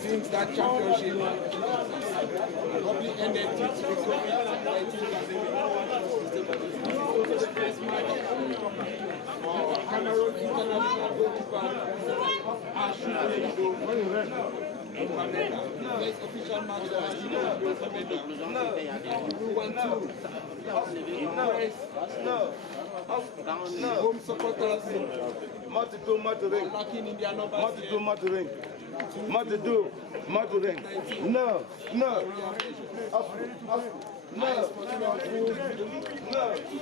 Since that championship probably ended due to the COVID-19 the first match for Cameroon international goalkeeper in Bamenda. The first official match for Bamenda. We want to impress home supporters lacking in their numbers. No.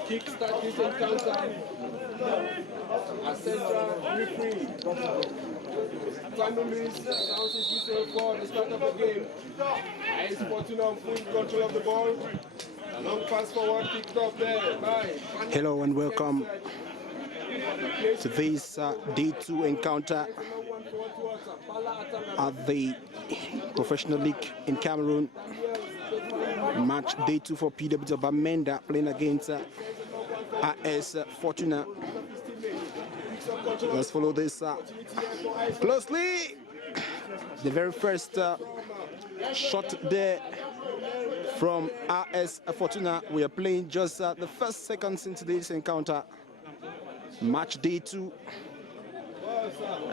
Kickstart this encounter. A central referee. Final minutes announces whistle for the start of the game. As FORTUNA full control of the ball. Long pass forward, kicked off there by. Hello and welcome to this Day 2 encounter at the Professional League in Cameroon. Match Day 2 for PWD Bamenda playing against AS FORTUNA. Let's follow this closely. The very first shot there from AS FORTUNA. We are playing just the first seconds into this encounter. Match Day 2.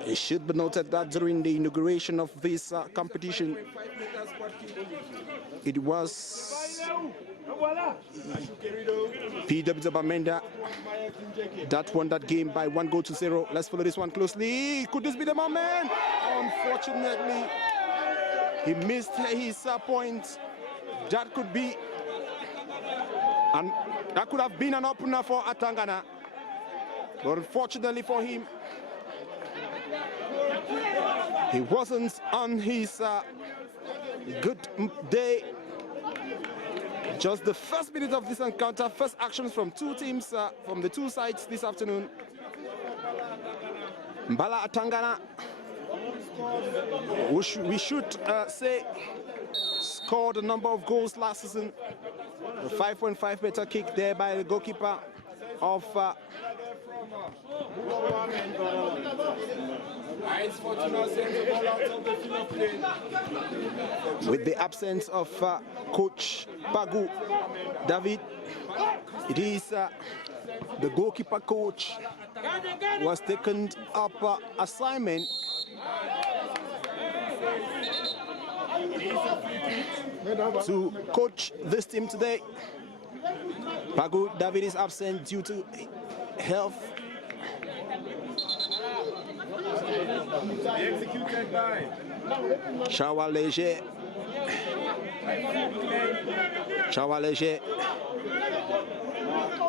It should be noted that during the inauguration of this competition, it was PWD Bamenda that won that game by 1-0. Let's follow this one closely. Could this be the moment? Unfortunately, he missed his point. That could be, and that could have been an opener for Atangana. But unfortunately for him, he wasn't on his good day. Just the first minute of this encounter, first actions from two teams, from the two sides this afternoon. Mbala Atangana, we should say, scored a number of goals last season. A 5.5 meter kick there by the goalkeeper of with the absence of coach Pagu David. It is the goalkeeper coach was taken up assignment to coach this team today. Pagu David is absent due to health. Executed by Chawaleje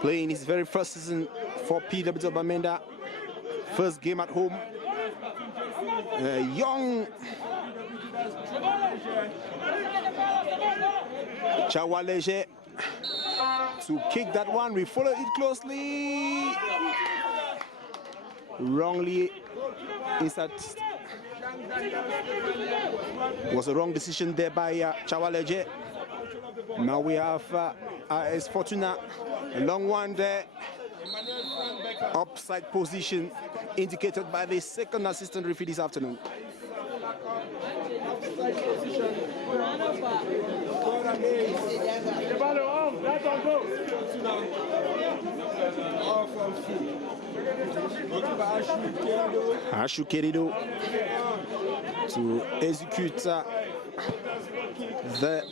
playing his very first season for PWD Bamenda. First game at home. Young Chawaleje to kick that one. We followed it closely. Wrongly inside. Was a wrong decision there by Chawaleje. Now we have AS FORTUNA. A long one there. Upside position indicated by the second assistant referee this afternoon. Ashu Kerido to execute the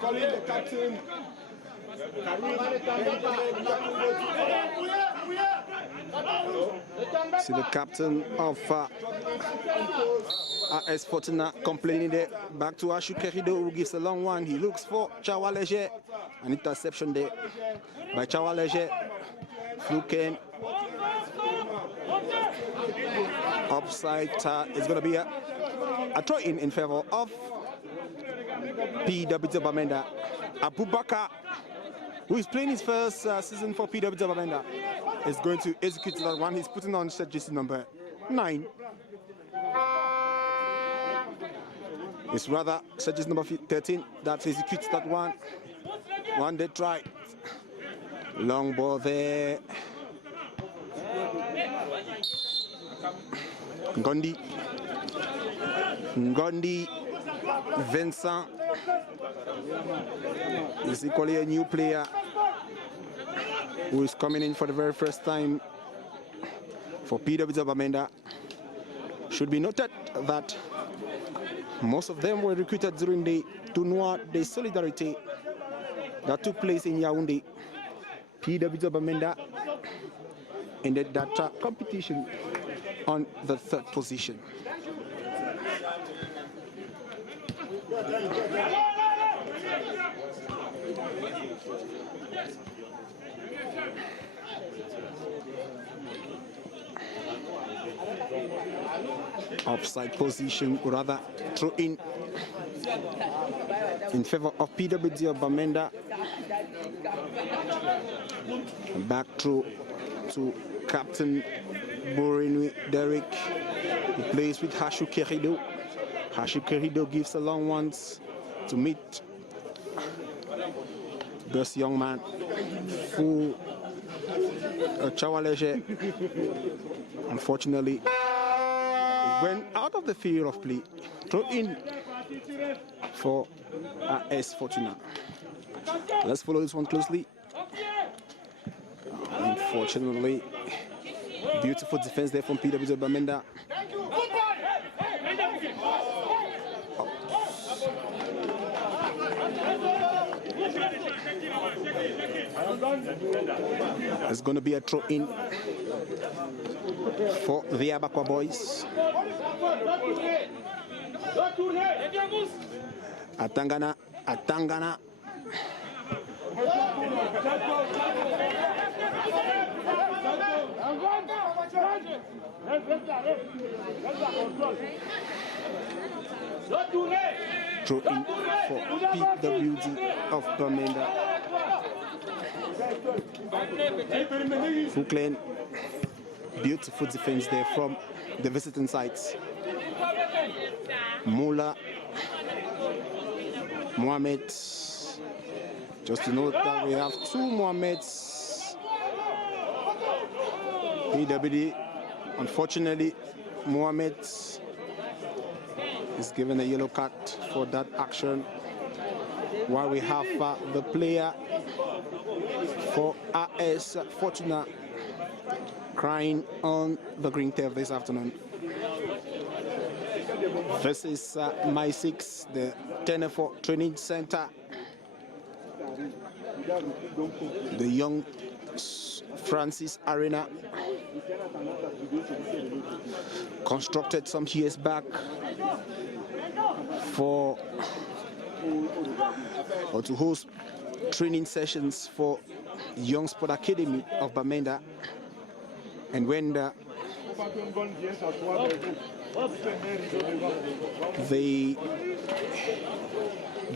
calling the captain. See the captain of AS FORTUNA complaining there. Back to Ashu Kerido, who gives a long one. He looks for Chawaleje. An interception there by Chawaleje. Fluken. Offside. It's going to be a throw-in in favor of PWD Bamenda. Abubakar who is playing his first season for PWD Bamenda, is going to execute that one. He's putting on shirt jersey number 9. It's rather shirt jersey number 13 that executes that one. One day try. Long ball there. Ngondi Vincent is equally a new player who is coming in for the very first time for PWD Bamenda. Should be noted that most of them were recruited during the Tournoi de Solidarité that took place in Yaoundé. PWD Bamenda ended that competition on the 3rd position. Offside position, or rather throw in favor of PWD Bamenda. Back through to Captain Borinui Derek, who plays with Hashu Kerido. Hashu Kerido gives a long ones to meet this young man, Fu Chawaleje. Unfortunately, went out of the field of play. Throw in for AS FORTUNA. Let's follow this one closely. Unfortunately, beautiful defense there from PWD Bamenda. It's going to be a throw in for the Abakwa boys. Atangana. Throw in for PWD of Bamenda. Fuklen, beautiful defense there from the visiting sides. Mola, Mohamed. Just to note that we have 2 Mohameds. PWD, unfortunately, Mohamed is given a yellow card for that action, while we have the player for AS FORTUNA crying on the green turf this afternoon. This is My 6, the Tenor Training Center. The Young Francis Arena, constructed some years back to host training sessions for Young Sport Academy of Bamenda. And when the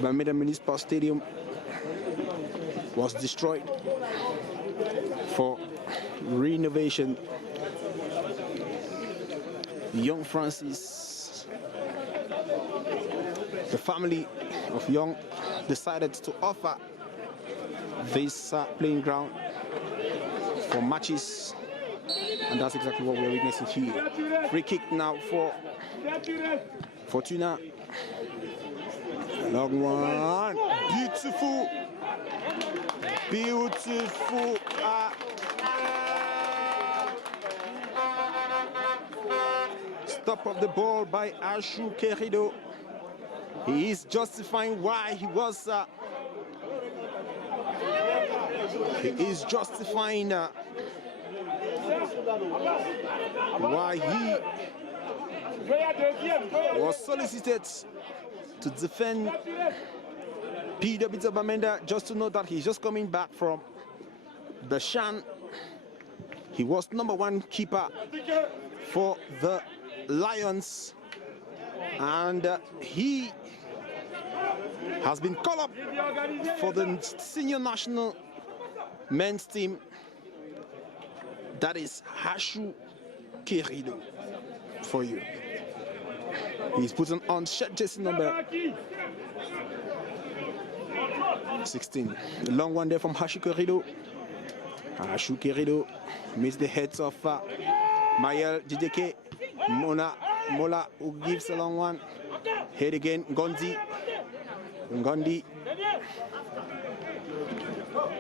Bamenda Municipal Stadium was destroyed for renovation, Young Francis, the family of Young, decided to offer this playing ground for matches, and that's exactly what we're witnessing here. Free kick now for FORTUNA. Long one, beautiful. Stop of the ball by Ashu Kerido. He is justifying why he was. He is justifying why he was solicited to defend PWD Bamenda. Just to know that he's just coming back from the Shan. He was #1 keeper for the Lions, and he has been called up for the senior national men's team. That is Hashu Querido for you. He's putting on shirt jersey number 16. The long one there from Hashu Querido. Hashu Querido meets the heads of Mayel JJK. Mola who gives a long one. Head again, Ngondi.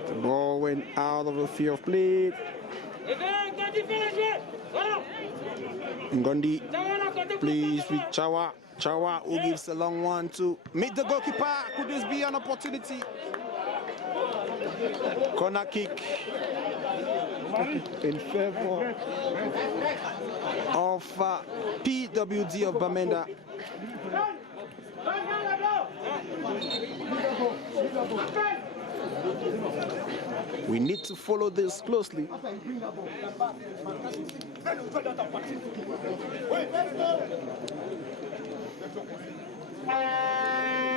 The ball went out of the field of play. Ngondi plays with Chawa. Chawa who gives a long one to meet the goalkeeper. Could this be an opportunity? Corner kick in favor of PWD of Bamenda. We need to follow this closely.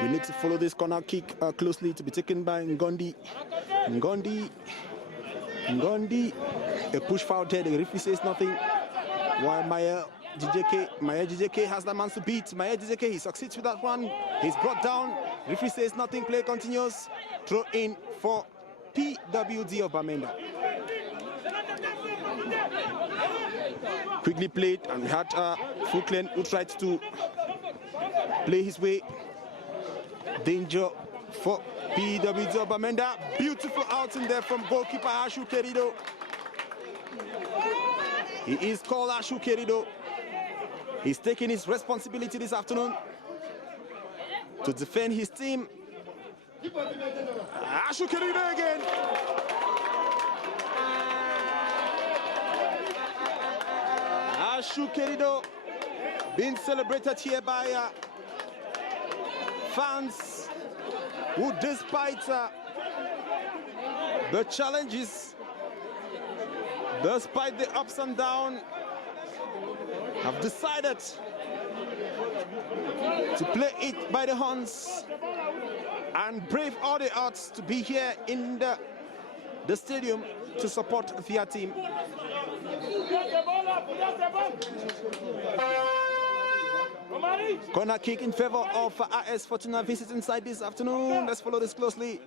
We need to follow this corner kick closely, to be taken by Ngondi. Ngondi, a push foul there. The referee says nothing. While Maya JJK has the man to beat. Maya JJK, he succeeds with that one. He's brought down. Referee says nothing. Play continues. Throw in for PWD of Bamenda. Quickly played, and we had Falkland who tried to play his way. Danger for PWD of Bamenda. Beautiful outing there from goalkeeper Hashu Querido. He is called Hashu Querido. He's taking his responsibility this afternoon to defend his team. Hashu Querido again. Hashu Querido being celebrated here by fans who, despite the challenges, despite the ups and downs, have decided to play it by the horns and brave all the odds to be here in the stadium to support their team. Corner kick in favor of AS Fortuna visit inside this afternoon. Let's follow this closely.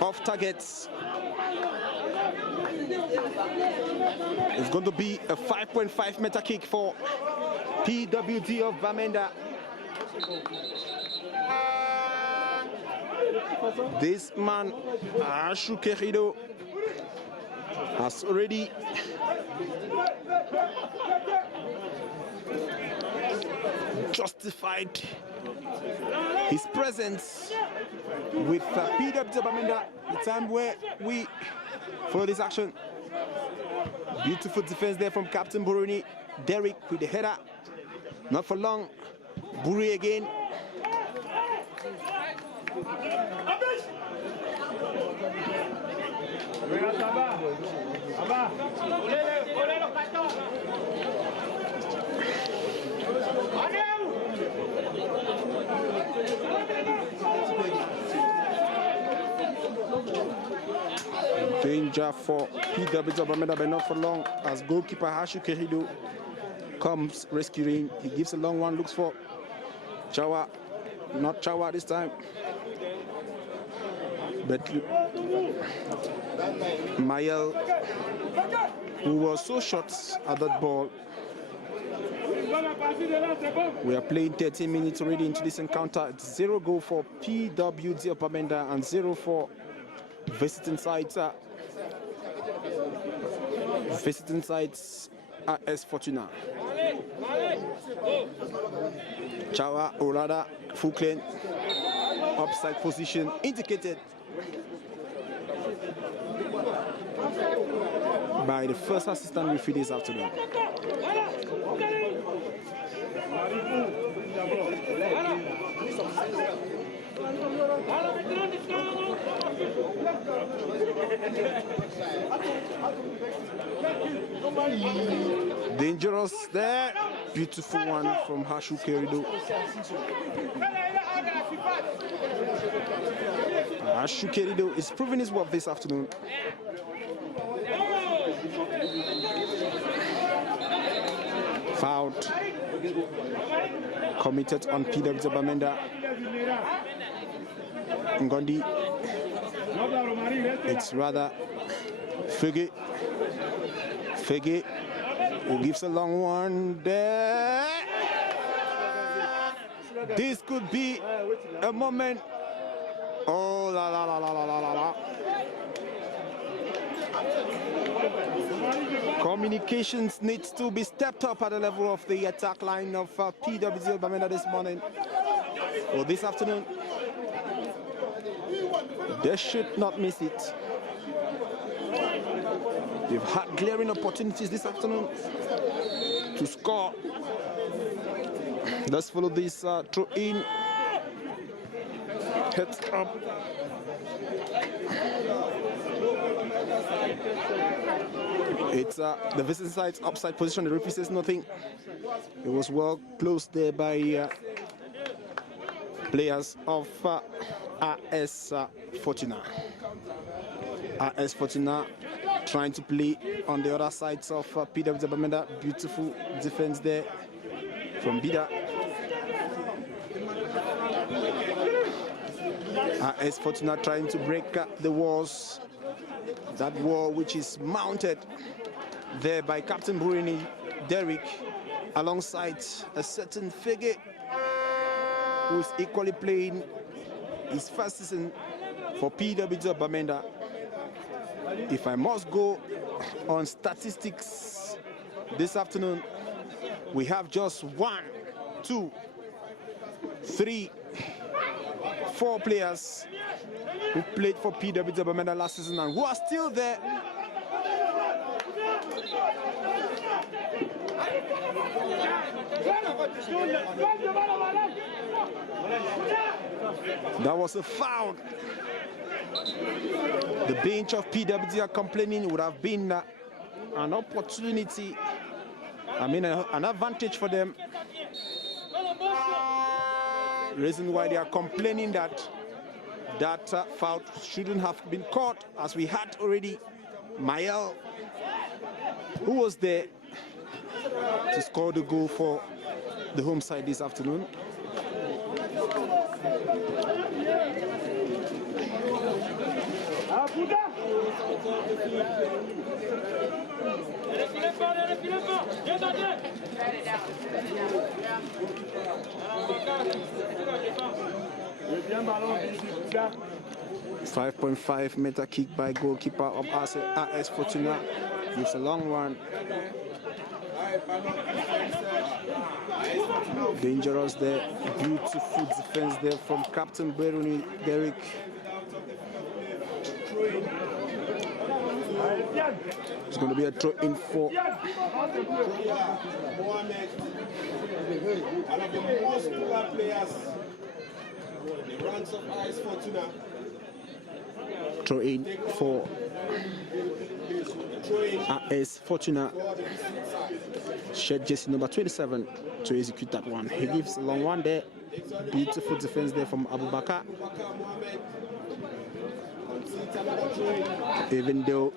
Off targets. It's going to be a 5.5 meter kick for PWD of Bamenda. This man, Hashu Querido, has already justified his presence with PWD of Bamenda, the time where we follow this action. Beautiful defense there from Captain Buruni. Derek with the header. Not for long. Buri again. Danger for PWD of Bamenda, but not for long, as goalkeeper Hashu Querido comes rescuing. He gives a long one, looks for Chawa. Not Chawa this time, but Mayel, who was so short at that ball. We are playing 13 minutes already into this encounter. It's 0 goal for PWD of Bamenda and 0 for visiting sides. Visiting sides AS Fortuna. Chawa, Orada, Falkland, offside position indicated by the first assistant referee this afternoon. Dangerous there. Beautiful one from Hashu Kerido. Hashu Kerido is proving his worth this afternoon. Foul committed on PWD Bamenda. Ngondi. It's rather Fege who gives a long one there. This could be a moment. Oh la la la la la la la. Communications needs to be stepped up at the level of the attack line of PWD Bamenda this morning or this afternoon. They should not miss it. They've had glaring opportunities this afternoon to score. Let's follow this throw in. Heads up. It's the visiting side's upside position. The referee says nothing. It was well closed there by players of AS Fortuna. AS Fortuna trying to play on the other sides of PWD Bamenda. Beautiful defense there from Bida. AS Fortuna trying to break the walls. That wall which is mounted there by Captain Bruini Derrick alongside a certain figure who is equally playing his first season for PWD Bamenda. If I must go on statistics this afternoon, we have just 1, 2, 3, 4 players who played for PWD Bamenda last season and who are still there. That was a foul. The bench of PWD are complaining. Would have been an opportunity, an advantage for them. Reason why they are complaining that foul shouldn't have been caught, as we had already Mael, who was there to score the goal for the home side this afternoon. .5 kick by goalkeeper of AS Fortuna. Gives a long one. Dangerous there. Beautiful defense there from Captain Beruni Derrick. It's going to be a throw in for Mohamed, one of the most popular players in the ranks of AS Fortuna. Throw in for AS Fortuna. Shed jersey number 27 to execute that one. He gives a long one there. Beautiful defense there from Abubakar. Even though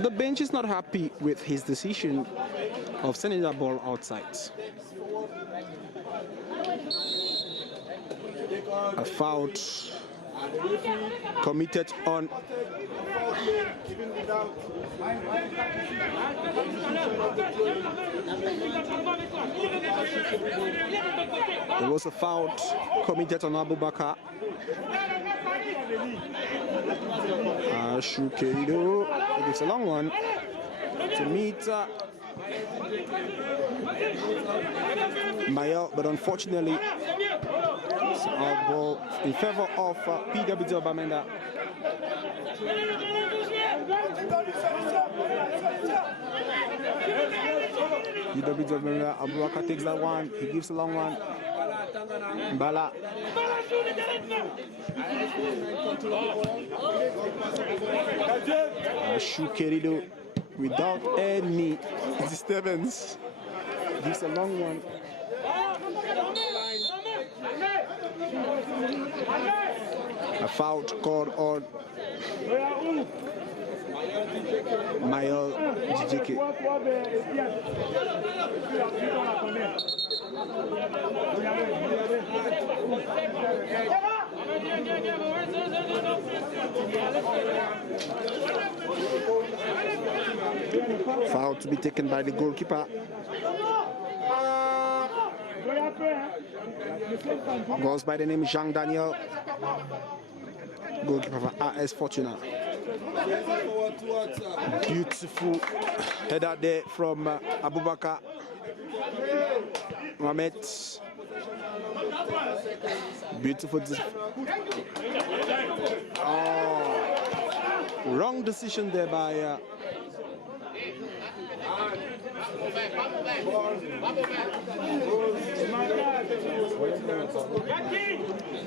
the bench is not happy with his decision of sending that ball outside. A foul committed on there was a foul committed on Abubakar. Hashu Kerido gives a long one to meet Mael, but unfortunately it's out ball in favor of PWD Bamenda. PWD Bamenda, Abubakar takes that one, he gives a long one. Mbala. Hashu Kerido without any disturbance gives a long one. A foul called on Mayel Jijike. Foul to be taken by the goalkeeper. Goes by the name Jean Daniel, goalkeeper for AS Fortuna. Beautiful header there from Abubakar Mohamed. Beautiful. Wrong decision there by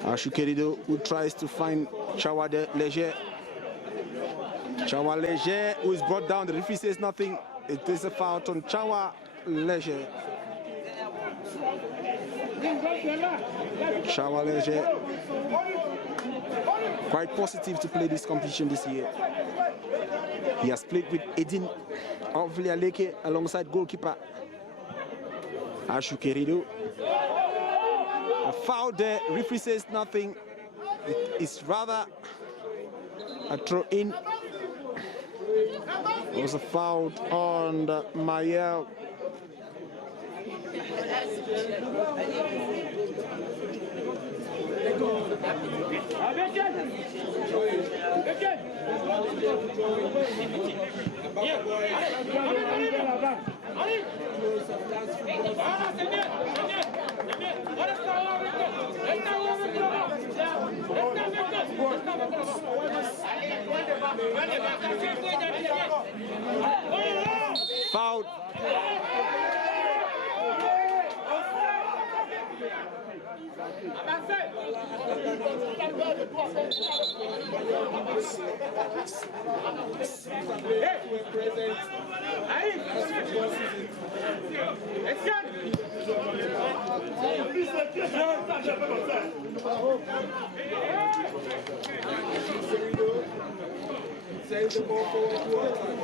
Ashukerido, who tries to find Chawa Leger. Chawa Leger, who is brought down. The referee says nothing. It is a foul on Chawa Leger. Chawa Leger, quite positive to play this competition this year. He has played with Edin Ovlialeke alongside goalkeeper Ashukerido. A foul there, referee says nothing. It is rather a throw in. It was a foul on Mayel. Foul.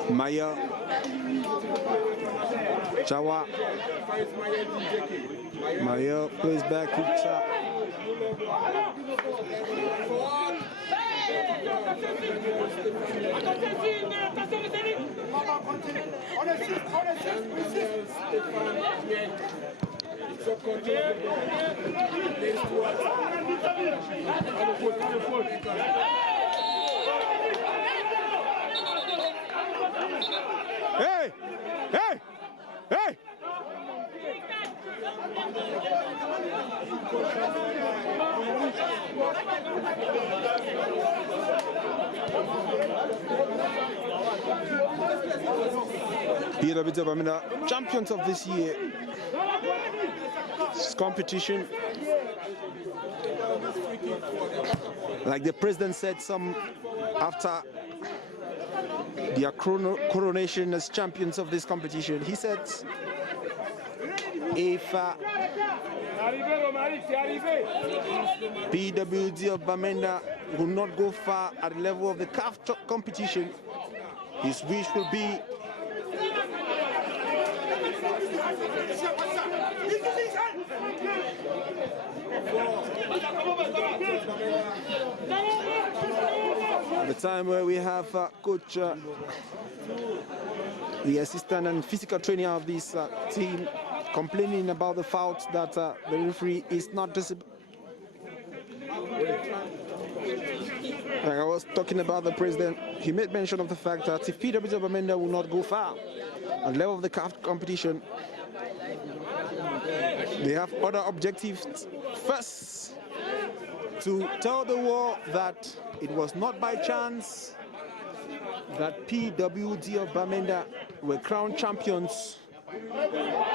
Maya Chawa. Maya plays back to Chawa. Hey! Hey! Hey! PWD Bamenda, champions of this year. This competition, like the president said, some after their coronation as champions of this competition, he said, if PWD of Bamenda will not go far at the level of the CAF competition, his wish will be the time where we have coach, the assistant and physical trainer of this team, complaining about the fault that the referee is not disciplined. Like I was talking about the president, he made mention of the fact that if PWD Bamenda will not go far at the level of the CAF competition, they have other objectives. First, to tell the world that it was not by chance that PWD of Bamenda were crowned champions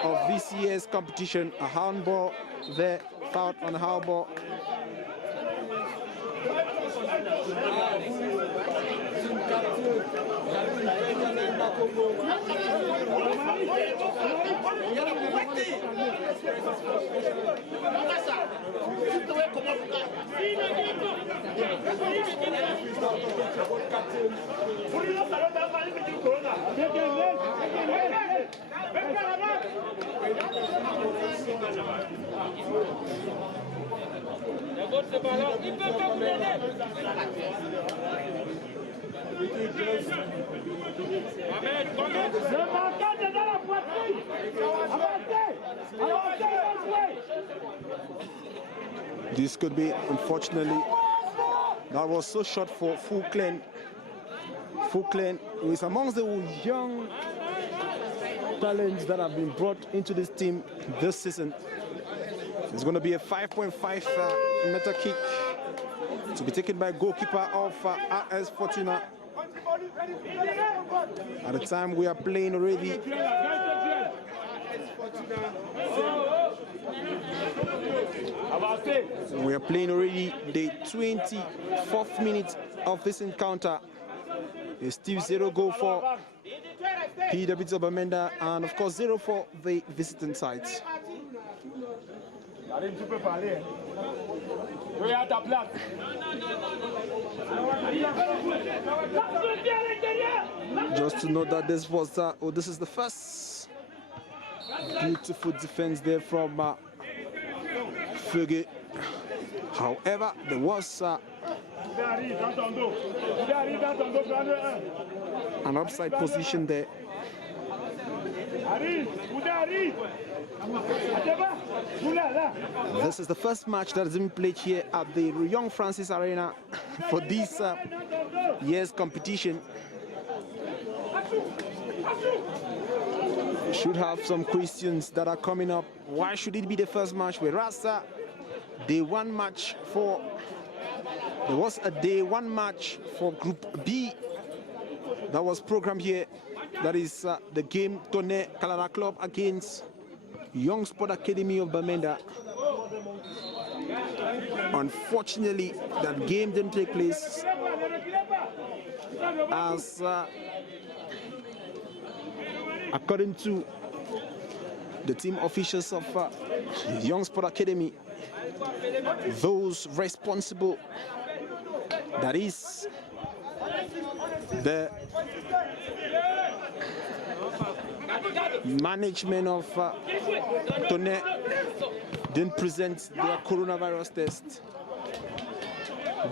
of this year's competition. A handball there, foul on the handball. This could be, unfortunately, that was so short for FORTUNA. FORTUNA is amongst the young talents that have been brought into this team this season. It's going to be a 5.5 meter kick to be taken by goalkeeper of AS FORTUNA. At the time we are playing already, the 24th minute of this encounter. A still 0 goal for PWD Bamenda, and of course 0 for the visiting side. Just to note that this was this is the first beautiful defense there from Fergie. However, there was an upside position there. This is the first match that has been played here at the Young Francis Arena for this year's competition. Should have some questions that are coming up. Why should it be the first match? Whereas there was a day one match for Group B that was programmed here. That is the game Tonne Kalara Club against Young Sport Academy of Bamenda. Unfortunately, that game didn't take place as according to the team officials of Young Sport Academy, those responsible, that is the management of Tonne, didn't present their coronavirus test,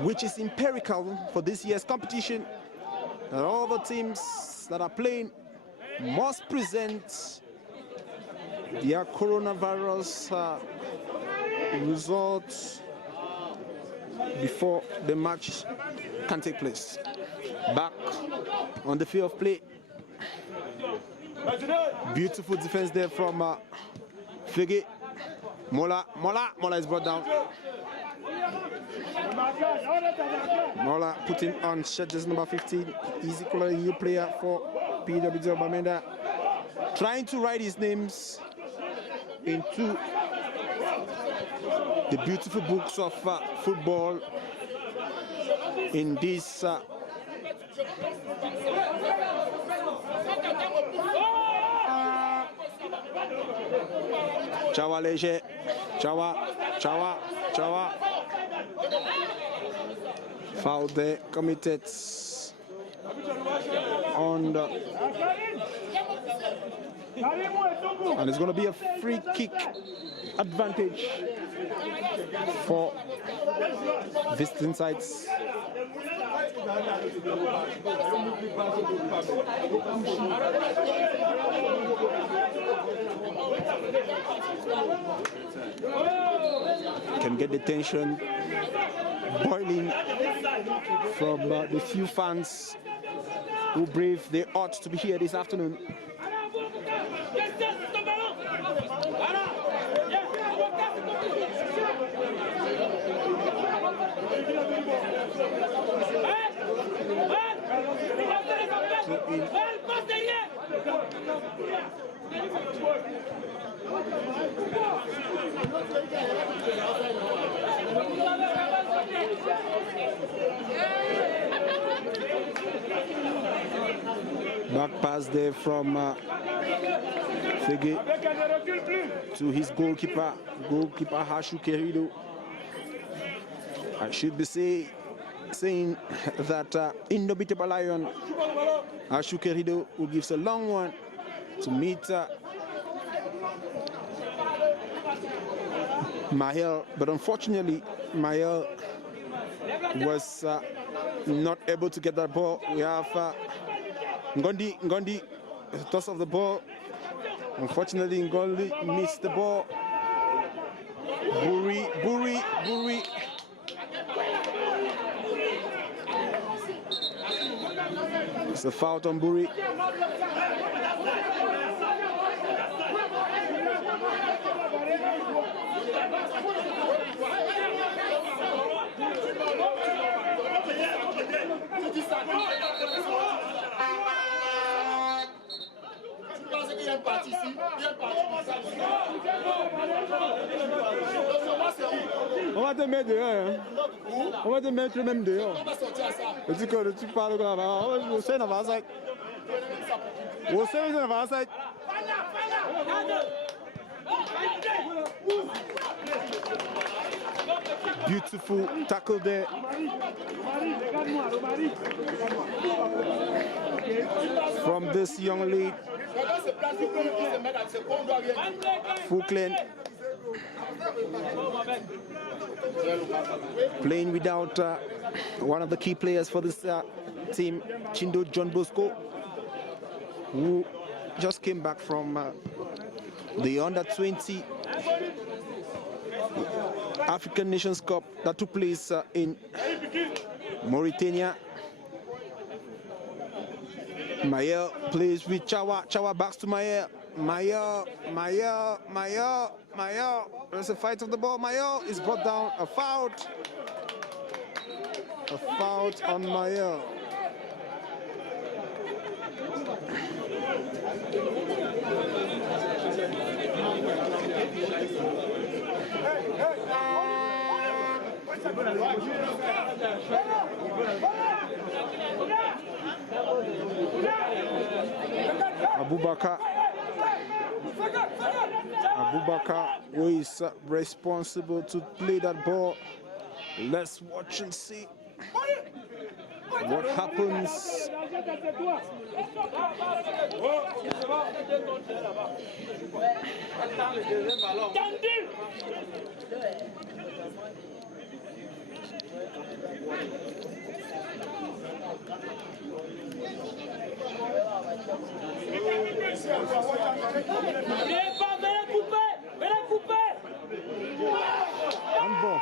which is empirical for this year's competition, that all the teams that are playing must present their coronavirus results before the match can take place. Back on the field of play, beautiful defense there from Fergie. Mola is brought down. Mola putting on shirt number 15. Easy color new player for PWD Bamenda, trying to write his names into the beautiful books of football in this Chawa Leje, Chawa. Foul there committed on the, and it's going to be a free kick advantage for visiting sides. Can get the tension boiling from the few fans who brave the odds to be here this afternoon. Back pass there from Fege to his goalkeeper Hashu Kerido. I should be saying that indomitable lion Hashu Kerido, who gives a long one to meet Mahel, but unfortunately Mahel was not able to get that ball. We have Ngondi, toss of the ball. Unfortunately, Ngondi missed the ball. Buri. It's a foul on Buri. On va te mettre dehors. On va te mettre même dehors. Et tu parles comme ça. On sait, on va ça. On sait, on va ça. Beautiful tackle there. From this young lead, Fuklen, playing without one of the key players for this team, Chindo John Bosco, who just came back from the under-20 African Nations Cup that took place in Mauritania. Mayel plays with Chawa. Chawa backs to Mayel. Mayel. There's a fight of the ball. Mayel is brought down. A foul. A foul on Mayel. Abubakar, who is responsible to play that ball. Let's watch and see what happens. Handball.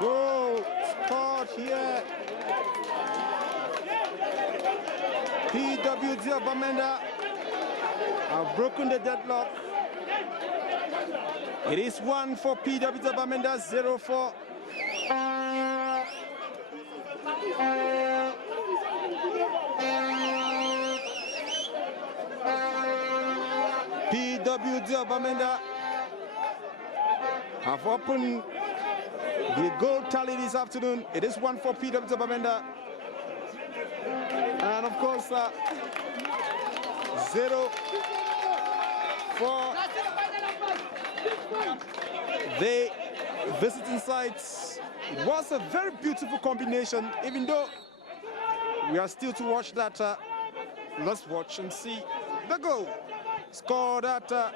Goal scored here. PWD of Bamenda have broken the deadlock. It is 1 for PWD of Bamenda, 0 for PWD of Bamenda. Have opened the goal tally this afternoon. It is 1 for PWD of Bamenda. And of course, 0 for the visiting sides. It was a very beautiful combination, even though we are still to watch that. Let's watch and see the goal scored at the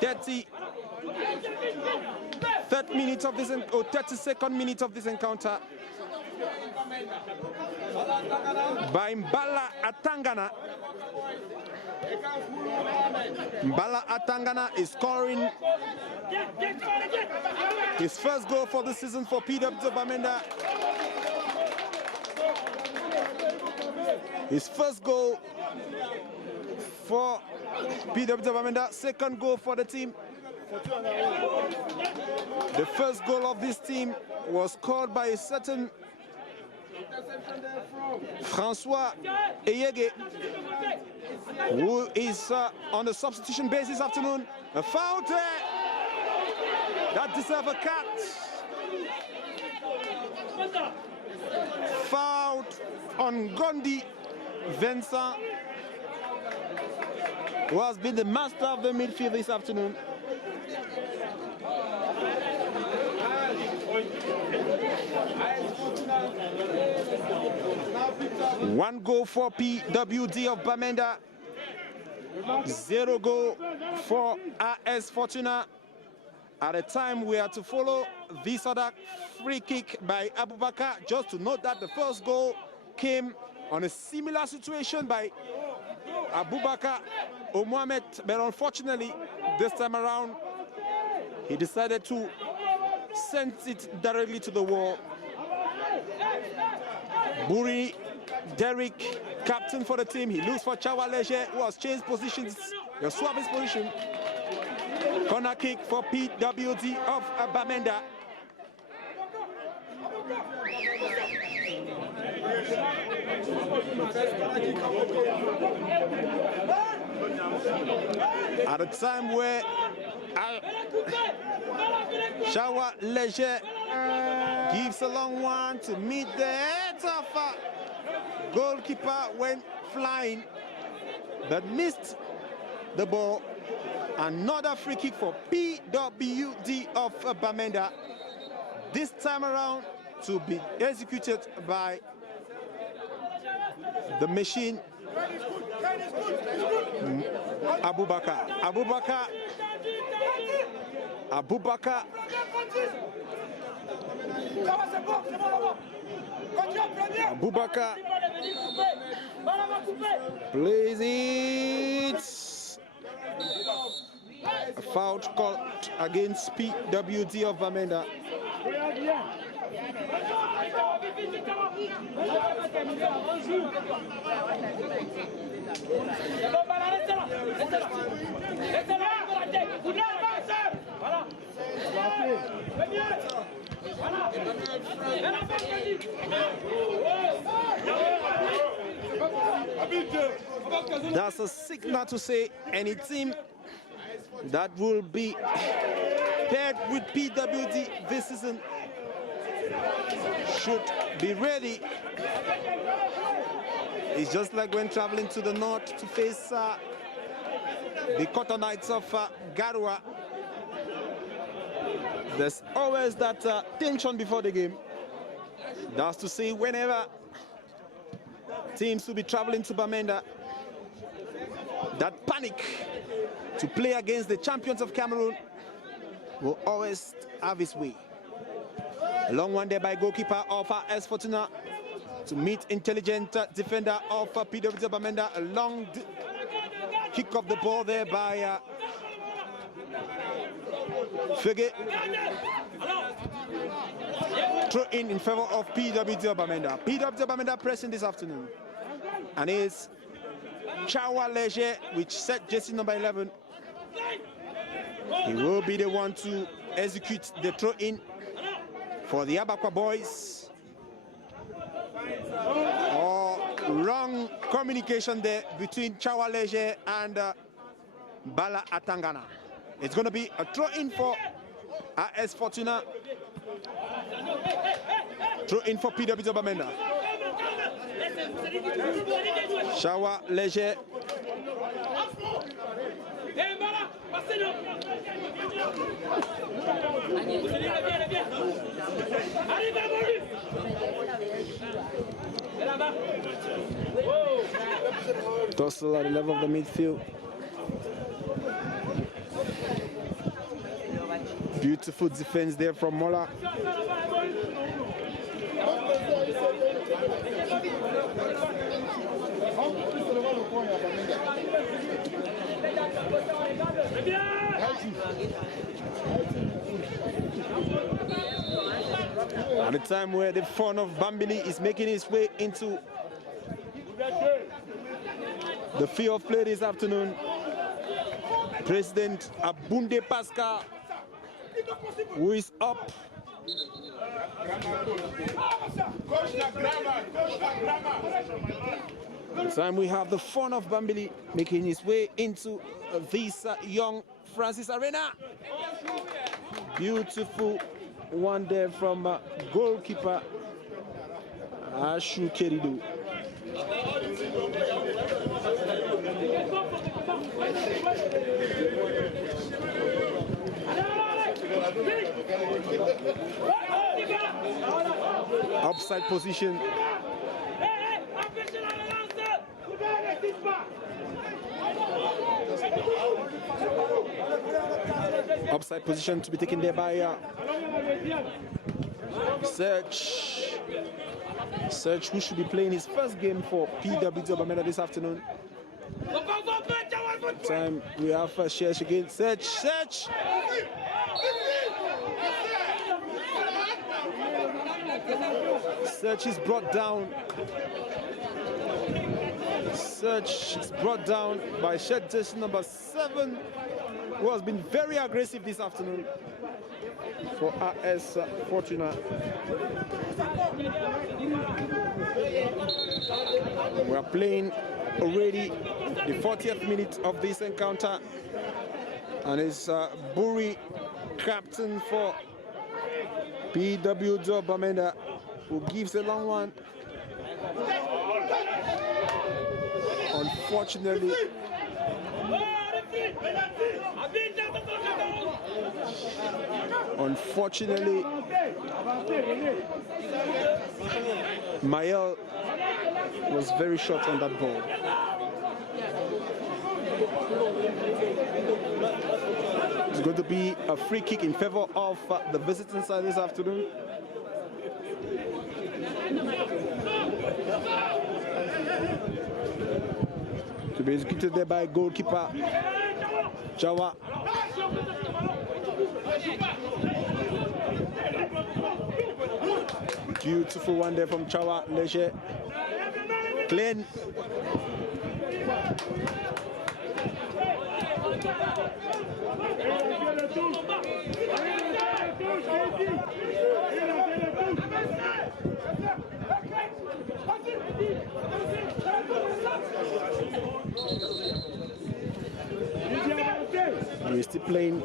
33rd minute of this, or 32nd minute of this encounter by Mbala Atangana. Mbala Atangana is scoring his first goal for the season for PWD Bamenda. His first goal for PWD Bamenda, second goal for the team. The first goal of this team was scored by a certain Francois Eyege, who is on the substitution basis this afternoon. A foul there. That deserves a cut. Foul on Gondi Vincent, who has been the master of the midfield this afternoon. One goal for PWD of Bamenda, 0 goal for AS Fortuna. At a time we are to follow this other free kick by Abubakar. Just to note that the first goal came on a similar situation by Abubakar Mohamed, but unfortunately this time around he decided to send it directly to the wall. Buri Derek, captain for the team, he looks for Chawaleje, who has changed positions, he swapped his position. Corner kick for PWD of Bamenda. At a time where Shawa Leger gives a long one to meet the head of goalkeeper went flying but missed the ball. Another free kick for PWD of Bamenda, this time around to be executed by the machine Abubakar. Abubakar plays it. A foul called against PWD of Bamenda. That's a signal to say any team that will be paired with PWD this season should be ready. It's just like when traveling to the north to face the Cotton Knights of Garua. There's always that tension before the game. That's to say, whenever teams will be traveling to Bamenda, that panic to play against the champions of Cameroon will always have its way. A long one there by goalkeeper of AS Fortuna to meet intelligent defender of PWD Bamenda. A long kick of the ball there by Fege. Throw in favor of PWD Bamenda. PWD Bamenda pressing this afternoon. And it's Chawa Leger, which set jersey number 11. He will be the one to execute the throw-in for the Abakwa boys. Wrong communication there between Chawa Leger and Bala Atangana. It's going to be a throw-in for AS Fortuna. Throw-in for PWD Bamenda. Chawa Leger. Tussle at the level of the midfield. Beautiful defense there from Mola. At the time where the fun of Bambili is making his way into the field of play this afternoon, President Abunde Pascal, who is up This time we have the fun of Bambili making his way into this young Francis Arena. Beautiful one there from goalkeeper Ashu Keridu. Upside position. Upside position to be taken there by Search, who should be playing his first game for PWD Bamenda this afternoon. Time we have Search again. Search. Search is brought down. Search is brought down by shed jersey number 7, who has been very aggressive this afternoon for AS Fortuna. We are playing already the 40th minute of this encounter, and it's Buri, captain for PWD Bamenda, who gives a long one. Unfortunately, Mael was very short on that ball. It's going to be a free kick in favor of the visiting side this afternoon. To be executed there by goalkeeper Jawa. Beautiful one there from Chawa Leje. Clean. We're still playing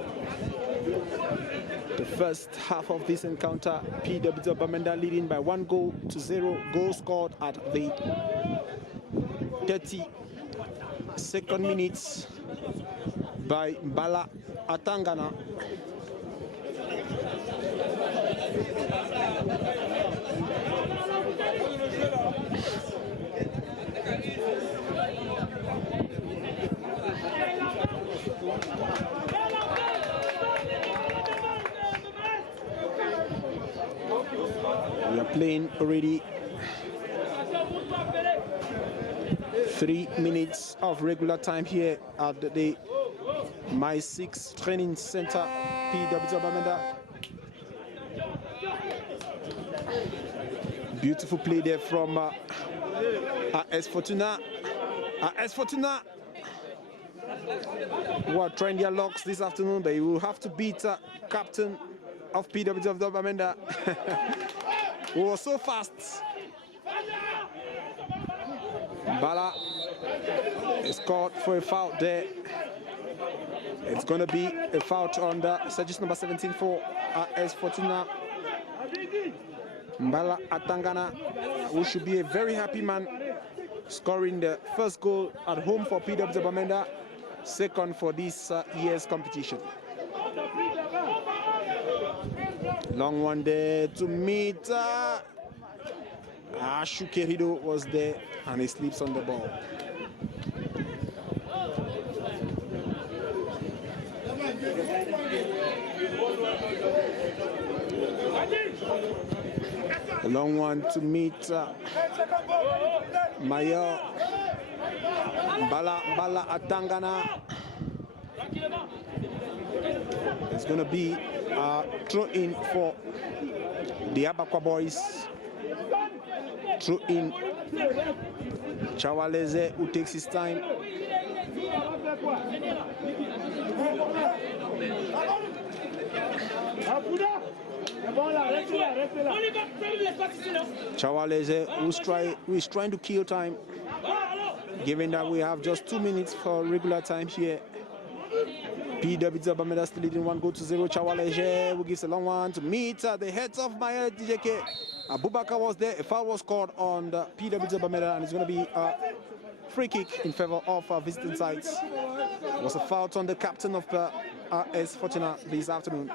the first half of this encounter. PWD Bamenda leading by 1-0. Goal scored at the 32nd minute by Bala Atangana. We are playing already 3 minutes of regular time here at the My 6 Training Center, PWD Bamenda. Beautiful play there from AS Fortuna. AS Fortuna, who are trying their locks this afternoon, they will have to beat captain of PWD Bamenda, who was so fast. Bala is caught for a foul there. It's going to be a foul on the suggest number 17 for AS Fortuna. Bala Atangana, who should be a very happy man, scoring the first goal at home for PWD Bamenda, second for this year's competition. Long one there to meet. Ashu Kerido was there and he sleeps on the ball. A long one to meet Maya Bala Atangana. It's going to be a throw in for the Abakwa boys. Throw in Chawaleze, who takes his time. Chawaleze, who is trying to kill time, given that we have just 2 minutes for regular time here. PWD Bamenda still leading 1-0. Chawaleze who gives a long one to meet the heads of my DJK. Abubakar was there. A foul was called on the PWD Bamenda, and it's going to be a free kick in favor of visiting sides. It was a foul on the captain of the AS Fortuna this afternoon.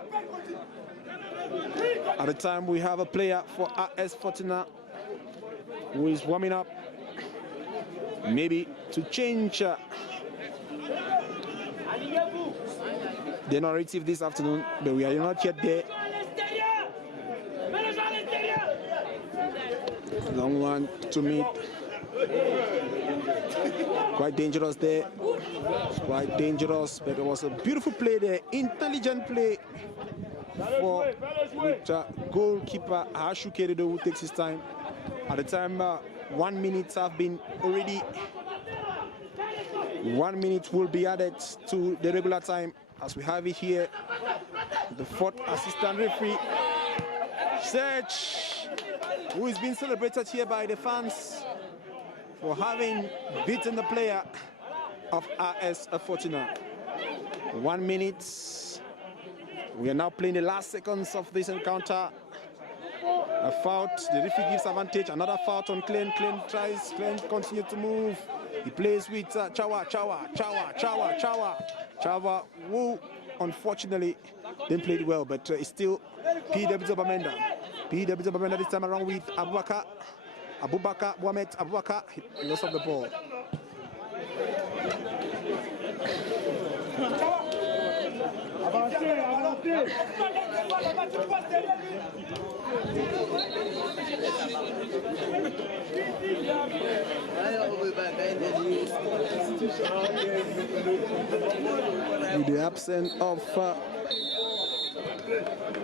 At the time, we have a player for AS Fortuna who is warming up, maybe to change the narrative this afternoon, but we are not yet there. Long one to meet. Quite dangerous there. Quite dangerous, but it was a beautiful play there. Intelligent play for goalkeeper Hashu Kerido, who takes his time. At the time, 1 minute have been already. 1 minute will be added to the regular time as we have it here. The fourth assistant referee, Serge, who is being celebrated here by the fans for having beaten the player of AS Fortuna. 1 minute. We are now playing the last seconds of this encounter. A foul, the referee gives advantage. Another foul on Klein. Klein continues to move. He plays with Chawa, who unfortunately didn't play it well, but it's still PWD Bamenda. PWD Bamenda this time around with Abubakar Mohamed Abubakar. He lost of the ball. With the absence of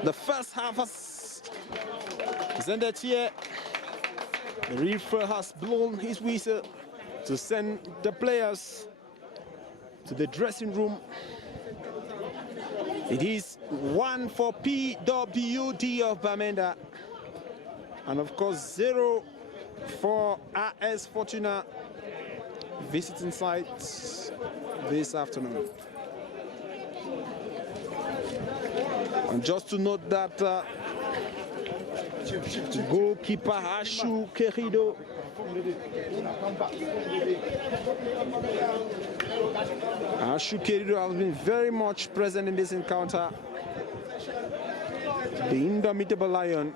the first half has ended here. The referee has blown his whistle to send the players to the dressing room. It is 1 for PWD of Bamenda, and of course 0 for AS Fortuna visiting sites this afternoon. And just to note that goalkeeper Hashu Kerido has been very much present in this encounter. The indomitable lion,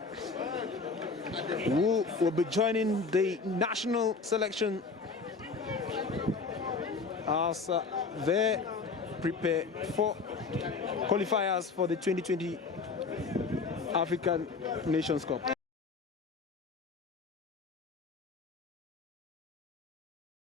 who will be joining the national selection as they prepare for qualifiers for the 2020 African Nations Cup.